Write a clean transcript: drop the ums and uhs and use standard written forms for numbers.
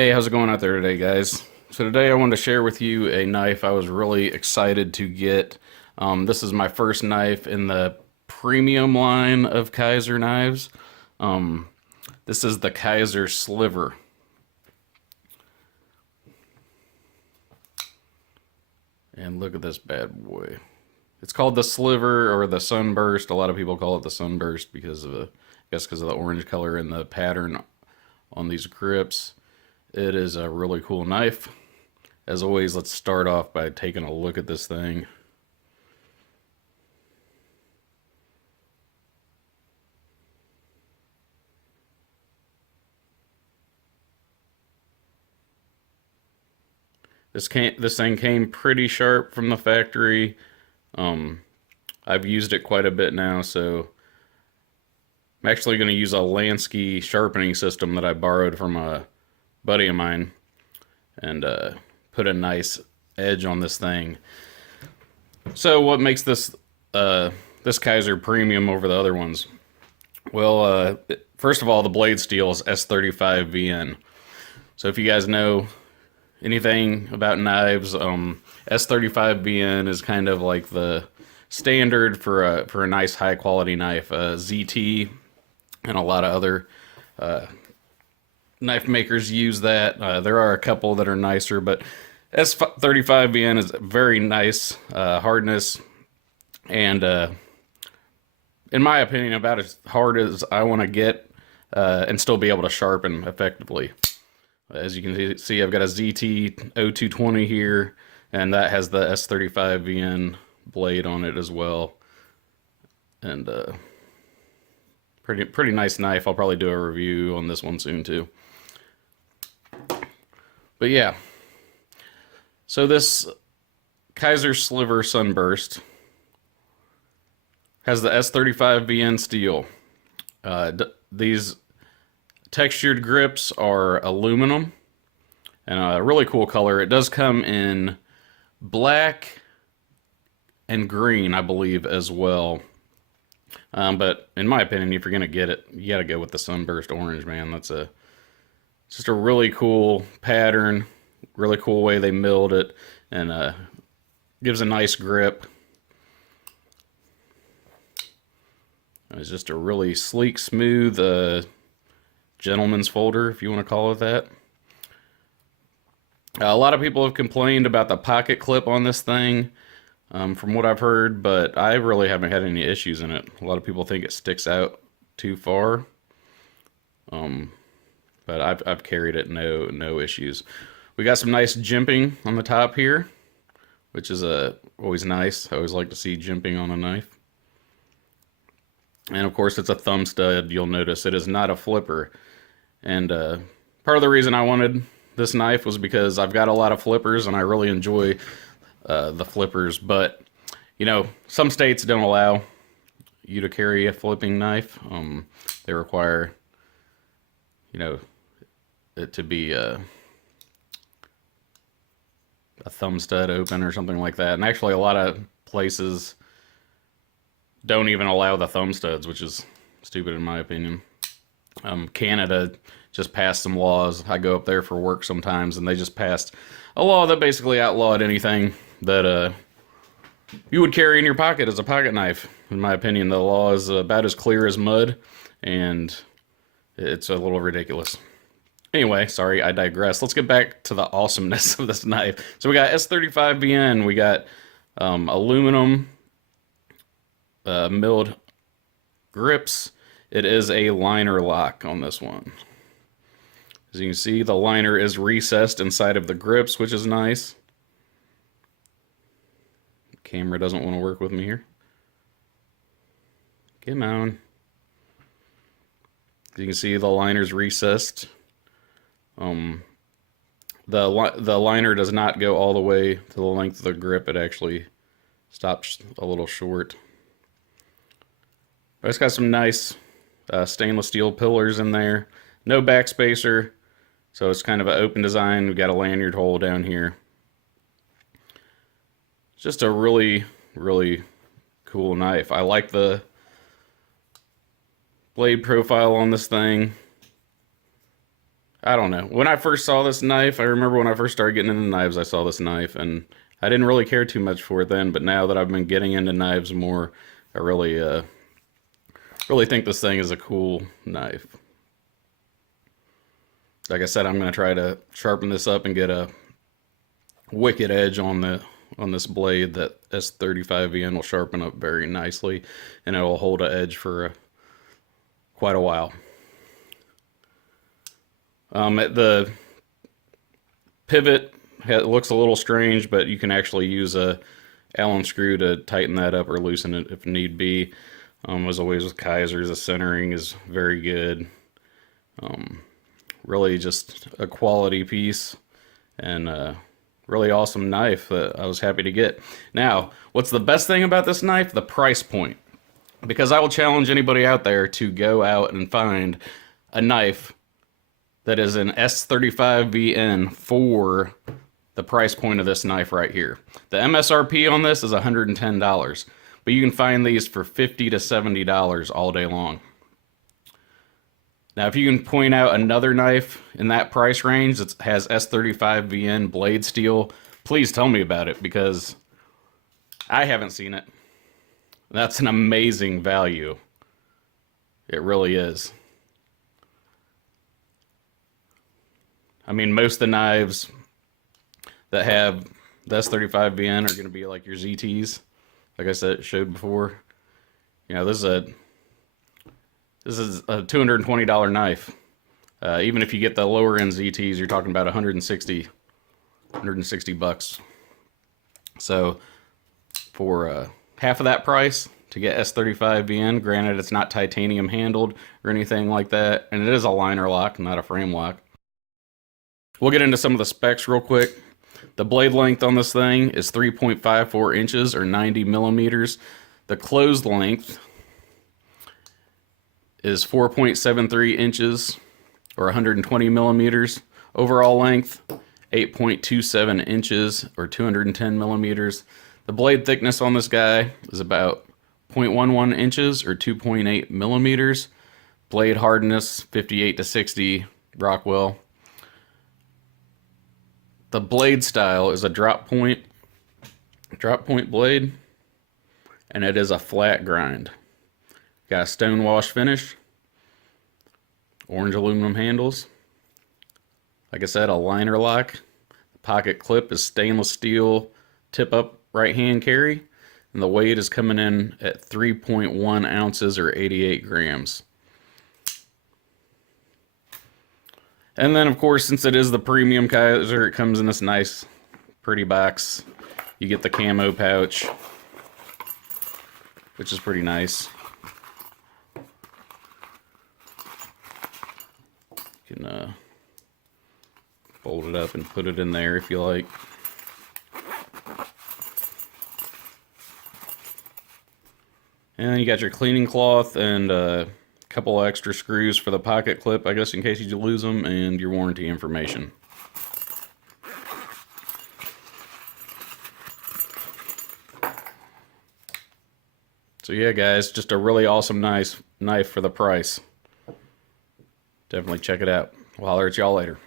Hey, how's it going out there today, guys? So today I wanted to share with you a knife I was really excited to get. This is my first knife in the premium line of Kizer knives. Um, this is the Kizer Sliver. And look at this bad boy. It's called the Sliver or the Sunburst. A lot of people call it the Sunburst because of because of the orange color and the pattern on these grips. It is a really cool knife. As always, let's start off by taking a look at this thing. This thing came pretty sharp from the factory. I've used it quite a bit now, so I'm actually going to use a Lansky sharpening system that I borrowed from a buddy of mine and put a nice edge on this thing. So what makes this Kizer premium over the other ones? Well, first of all, the blade steel is S35 VN. So if you guys know anything about knives, S35 VN is kind of like the standard for a nice high quality knife. ZT and a lot of other knife makers use that. There are a couple that are nicer, but S35 VN is very nice hardness, and in my opinion, about as hard as I want to get and still be able to sharpen effectively. As you can see, I've got a ZT 0220 here, and that has the S35 VN blade on it as well. And pretty nice knife. I'll probably do a review on this one soon too. But yeah, so this Kizer Sliver Sunburst has the S35 VN steel. These textured grips are aluminum and a really cool color. It does come in black and green, I believe, as well. But in my opinion, if you're gonna get it, you gotta go with the Sunburst orange, man. That's just a really cool pattern, really cool way they milled it, and gives a nice grip. It's just a really sleek, smooth gentleman's folder, if you want to call it that. A lot of people have complained about the pocket clip on this thing, from what I've heard, but I really haven't had any issues in it. A lot of people think it sticks out too far, but I've carried it no issues. We got some nice jimping on the top here, which is always nice. I always like to see jimping on a knife. And of course, it's a thumb stud. You'll notice it is not a flipper. And part of the reason I wanted this knife was because I've got a lot of flippers and I really enjoy the flippers. But, you know, some states don't allow you to carry a flipping knife. They require, you know, it to be a thumb stud open or something like that. And actually, a lot of places don't even allow the thumb studs, which is stupid in my opinion. Canada just passed some laws. I go up there for work sometimes, and they just passed a law that basically outlawed anything that you would carry in your pocket as a pocket knife. In my opinion, the law is about as clear as mud, and it's a little ridiculous. Anyway, sorry, I digress. Let's get back to the awesomeness of this knife. So we got S35 VN, we got aluminum milled grips. It is a liner lock on this one. As you can see, the liner is recessed inside of the grips, which is nice. The camera doesn't want to work with me here. Come on. As you can see, the liner's recessed. The liner does not go all the way to the length of the grip. It actually stops a little short. But it's got some nice stainless steel pillars in there. No backspacer, so it's kind of an open design. We've got a lanyard hole down here. It's just a really, really cool knife. I like the blade profile on this thing. I don't know. When I first saw this knife, I remember when I first started getting into knives, I saw this knife, and I didn't really care too much for it then. But now that I've been getting into knives more, I really think this thing is a cool knife. Like I said, I'm gonna try to sharpen this up and get a wicked edge on this blade that S35VN will sharpen up very nicely, and it will hold an edge for quite a while. The pivot looks a little strange, but you can actually use a Allen screw to tighten that up or loosen it if need be. As always with Kizer, the centering is very good. Really just a quality piece and a really awesome knife that I was happy to get. Now, what's the best thing about this knife? The price point. Because I will challenge anybody out there to go out and find a knife that is an S35VN for the price point of this knife right here. The MSRP on this is $110, but you can find these for $50 to $70 all day long. Now, if you can point out another knife in that price range that has S35VN blade steel, please tell me about it, because I haven't seen it. That's an amazing value. It really is. I mean, most of the knives that have the S35VN are going to be like your ZTs, like I showed before. You know, this is a $220 knife. Even if you get the lower end ZTs, you're talking about 160 bucks. So for half of that price to get S35VN, granted it's not titanium handled or anything like that, and it is a liner lock, not a frame lock. We'll get into some of the specs real quick. The blade length on this thing is 3.54 inches or 90 millimeters. The closed length is 4.73 inches or 120 millimeters. Overall length, 8.27 inches or 210 millimeters. The blade thickness on this guy is about 0.11 inches or 2.8 millimeters. Blade hardness, 58 to 60 Rockwell. The blade style is a drop point blade, and it is a flat grind. Got a stone wash finish, orange aluminum handles. Like I said, a liner lock. The pocket clip is stainless steel tip up right hand carry, and the weight is coming in at 3.1 ounces or 88 grams. And then, of course, since it is the premium Kizer, it comes in this nice, pretty box. You get the camo pouch, which is pretty nice. You can fold it up and put it in there if you like. And you got your cleaning cloth and couple extra screws for the pocket clip, I guess, in case you lose them, and your warranty information. So yeah, guys, just a really awesome nice knife for the price. Definitely check it out. We'll holler at y'all later.